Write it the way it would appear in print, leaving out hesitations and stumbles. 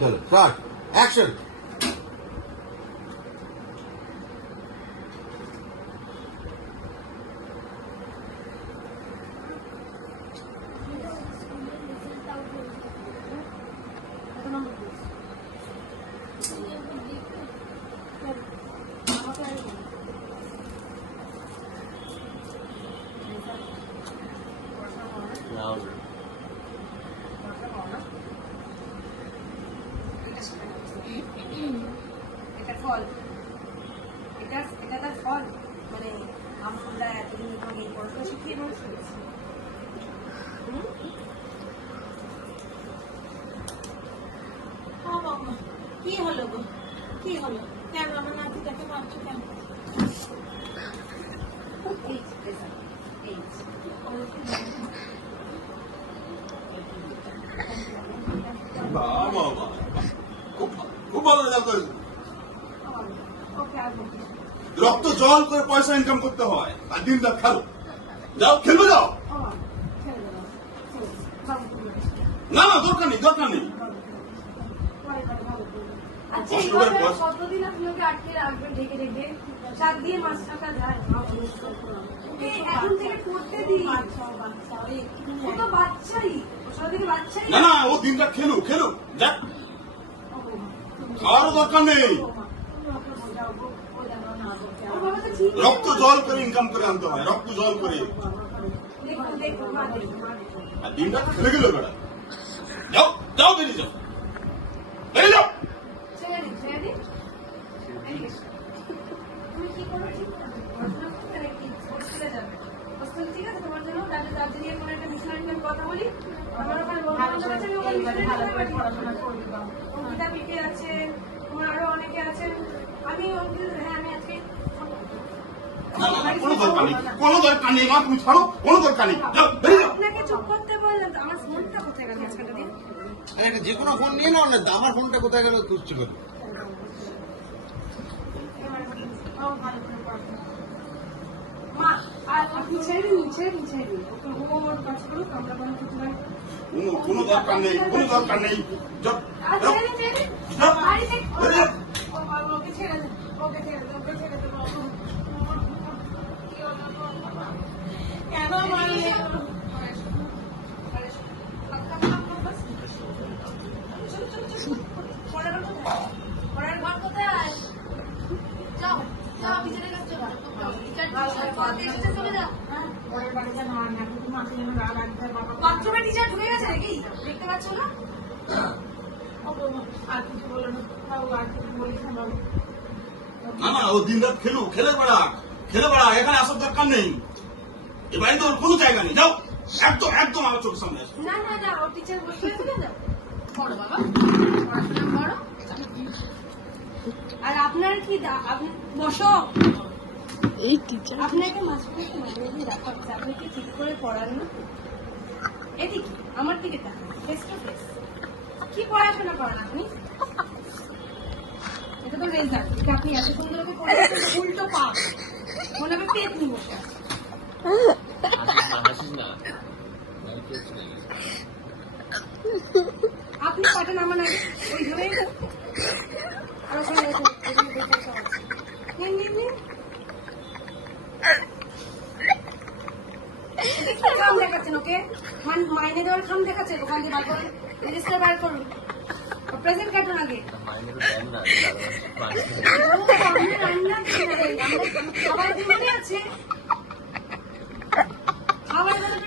चलो start action. এটা ফল, এটা তার ফল। মানে আমরা এতদিন এই পড়াশোনা শিখিয়ে মানুষ করেছি। কি হলো গো, কি হলো? কেন আমার নাতিটাকে মারছো কেন? খুব ভালো রেজাল্ট করেছে। রক্ত জল করে পয়সা ইনকাম করতে হয়, আর দিন রাত খেলো। যাও খেলবে যাও। না না দরকার নেই, দরকার নেই। আচ্ছা এইভাবে কতদিন আপনাকে আটকে রাখবেন ঢেকে ঢেকে? 7 দিয়ে মাস টাকা যায়। এখন থেকে পড়তে দিই। ও তো বাচ্চাই, ও সব থেকে বাচ্চাই। না না ও দিন রাত খেলুক খেলুক, যাক খাওয়ারও দরকার নেই। রক্ত জল করে ইনকাম করে আনতে হয়, রক্ত জল করে। আর দিন রাত খেলে গেল বেড়া। যাও যাও বেরিয়ে যাও, বেরিয়ে যাও। তুমি কি করবে ঠিক না? পড়াশোনা করতে নাকি হোস্টেলে যাবে? হোস্টেল ঠিক আছে তোমার জন্য? তাহলে দার্জিলিং কোনো একটা মিশনারি আমি কথা বলি। আমার ওখানে বন্ধু আছে, আমি ওখানে মিশনারি পড়াশোনা করবি। অঙ্কিতা পিকে আছে, তোমার আরো অনেকে আছেন। আমি হ্যাঁ আমি আজকে কোনো দরকার নেই, কোনো দরকার নেই মা, তুমি ছাড়ো, কোনো দরকার নেই। যাও বেরিয়ে যাও। আপনাকে চুপ করতে বললাম তো। আমার ফোনটা কোথায় গেল আজকালটা দিন? আরে যে কোনো ফোন নিয়ে নাও না, আমার ফোনটা কোথায় গেল খুঁজছে করে। মা আর আপনি ছেড়ে দিন, ছেড়ে দিন, ছেড়ে দিন। ওকে ওর কাজ করুক, আমরা কোনো কিছু নাই। কোনো দরকার নেই, কোনো দরকার নেই। যাও আর যাও ছেড়ে দিন, ছেড়ে দিন। যাও, বাড়িতে বেরিয়ে যাও। ওকে ছেড়ে দেন, ওকে ছেড়ে দেন, ওকে ছেড়ে দেন। কেন মারলে? পরের ঘর কোথায়? যাও যাও বিচারে কাছে চলে যাও। পরের বাড়িতে নয় না, কিন্তু মাকে যেন রাগ রাখতে বাবা। বাথরুমে টিচার ঢুকে গেছে নাকি? দেখতে পাচ্ছ না? ও বাবা, আর কিছু বলো না বাবু, আর কিছু বলিস না বাবু। না না ও দিন রাত খেলুক, খেলে বেড়া, খেলে বেড়া। এখানে আসার দরকার নেই, এ বাড়িতে ওর কোনো জায়গা নেই। যাও একদম একদম আমার চোখের সামনে আসো। না না না, ওর টিচার বসে আছে না, যাও। পড়ো বাবা, পড়াশোনা করো। আর আপনার কি আপনি বসো। এই টিচার আপনাকে মাঝখানে মাঝে মাঝে দেখা হচ্ছে, আপনি কি ঠিক করে পড়ান না? এদিকে আমার দিকে তাকান, ফেস টু ফেস। কি পড়াশোনা করেন আপনি? এটা তো রেজাল্ট। আপনি এত সুন্দর করে পড়াচ্ছেন, উল্টো পা মনে হবে পেট নিয়ে বসে আছে। আপনি পাটা নামান আগে, ওইভাবে। আর ওখানে দেখুন, এখানে দেখুন সব আছে। নিন নিন নিন। কি খাম দেখাচ্ছেন ওকে? মাইনে দেওয়ার খাম দেখাচ্ছেন? ওখান দিয়ে বার করুন, রেজিস্টার বার করুন, প্রেজেন্ট কাটুন আগে।